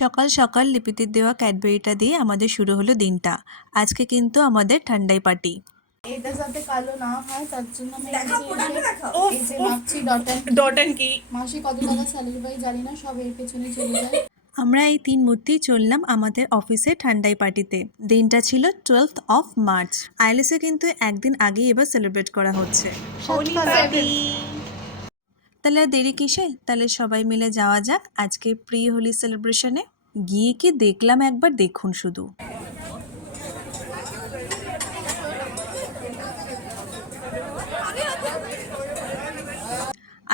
সকাল সকাল লিপিতির দেওয়া ক্যাডবেরিটা দিয়ে আমাদের শুরু হলো দিনটা। আজকে কিন্তু আমাদের ঠান্ডাই পার্টি। এটা যাতে কালো না হয় তার জন্য আমি এই যে মাপছি ডট অ্যান্ড কি মাসে কত টাকা স্যালারি পাই জানি না, সব এর পেছনে চলে যায়। আমরা এই 3 মূর্তি চললাম আমাদের অফিসে ঠান্ডাই পার্টিতে। দিনটা ছিল 12th অফ মার্চ। আইএলএসে কিন্তু একদিন আগেই এবার সেলিব্রেট করা হচ্ছে। তাহলে আর দেরি কিসে, তাহলে সবাই মিলে যাওয়া যাক আজকে প্রি হোলি সেলিব্রেশনে। গিয়ে কি দেখলাম একবার দেখুন শুধু।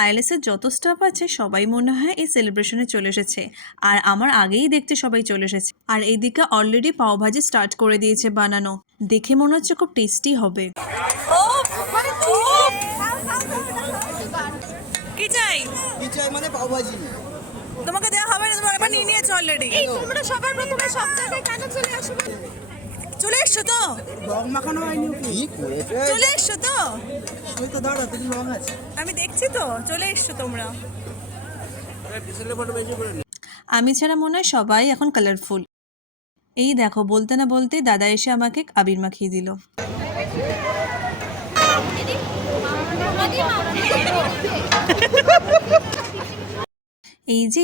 আইএলএসের যত স্টাফ আছে সবাই মনে হয় এই সেলিব্রেশনে চলে এসেছে, আর আমার আগেই দেখতে সবাই চলে এসেছে। আর এইদিকে অলরেডি পাওভাজি স্টার্ট করে দিয়েছে বানানো, দেখে মনে হচ্ছে খুব টেস্টি হবে। কি চাই? কি চাই মানে পাওভাজি? তোমাকে দেওয়া হবে না, তোমার একবার নিয়ে নিয়েছো অলরেডি। এই তোমরা সবার প্রথমে সব জায়গায় কেন চলে আসবে? চলে এসছো তো? রং মাখানো হয়নি কি করেছে? চলে এসছো তো? ওই তো দাঁড়া, তুমি রং আছে। আমি দেখছি তো, চলে এসছো তোমরা। আমি ছাড়া মনে হয় সবাই এখন কালারফুল। এই দেখো, বলতে না বলতে দাদা এসে আমাকে আবির মাখিয়ে দিল। এই যে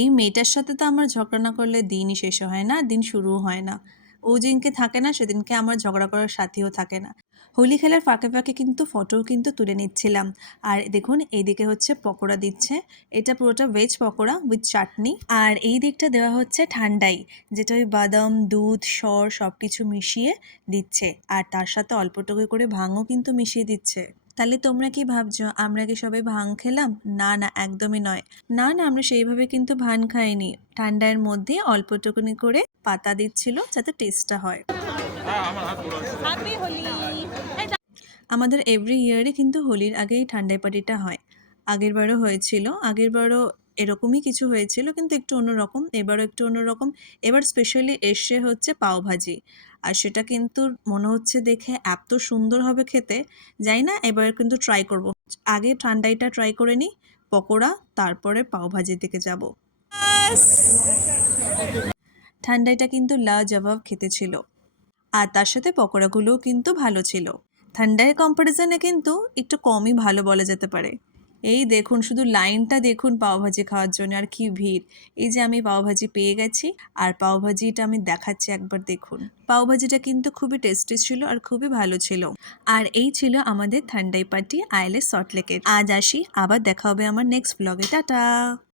এই মেয়েটার সাথে তো আমার ঝগড়া না করলে দিনই শেষ হয় না, দিন শুরুও হয় না। ও যেদিনকে থাকে না সেদিনকে আমার ঝগড়া করার সাথীও থাকে না। হোলি খেলার ফাঁকে ফাঁকে কিন্তু ফটোও কিন্তু তুলে নিচ্ছিলাম। আর দেখুন এইদিকে হচ্ছে পকোড়া দিচ্ছে, এটা পুরোটা ভেজ পকোড়া উইথ চাটনি। আর এই দিকটা দেওয়া হচ্ছে ঠান্ডাই, যেটা ওই বাদাম, দুধ, সব কিছু মিশিয়ে দিচ্ছে। আর তার সাথে অল্পটুকু করে ভাঙও কিন্তু মিশিয়ে দিচ্ছে। তাহলে তোমরা কি ভাবছো আমরা কি সবাই ভাং খেলাম? না না, একদমই নয়। না না, আমরা সেইভাবে কিন্তু ভান খাইনি। ঠান্ডার মধ্যে অল্পটুকুনি করে পাতা দিচ্ছিল যাতে টেস্টটা হয়। আমাদের এভরি ইয়ারই কিন্তু হোলির আগেই ঠান্ডাই পার্টিটা হয়। আগেরবারও হয়েছিল, আগেরবারও এরকমই কিছু হয়েছিল কিন্তু একটু অন্যরকম, এবারও একটু অন্যরকম। এবার স্পেশালি এসে হচ্ছে পাওভাজি, আর সেটা কিন্তু মনে হচ্ছে দেখে এত সুন্দর হবে খেতে। জানি না, এবার কিন্তু ট্রাই করব। আগে ঠান্ডাইটা ট্রাই করে নিই, পকোড়া, তারপরে পাওভাজির দিকে যাব। ঠান্ডাইটা কিন্তু লাজবাব খেতে ছিল, আর তার সাথে পকোড়াগুলোও কিন্তু ভালো ছিল। ঠান্ডার কম্পারিজনে কিন্তু একটু কমই ভালো বলা যেতে পারে। এই দেখুন শুধু লাইনটা দেখুন পাওভাজি খাওয়ার জন্য, আর কি ভিড়। এই যে আমি পাওভাজি পেয়ে গেছি, আর পাওভাজিটা আমি দেখাচ্ছি একবার দেখুন। পাওভাজিটা কিন্তু খুবই টেস্টি ছিল আর খুবই ভালো ছিল। আর এই ছিল আমাদের ঠান্ডাই পার্টি আইএলএস সল্টলেকের। আজ আসি, আবার দেখা হবে আমার নেক্সট ব্লগে। টাটা।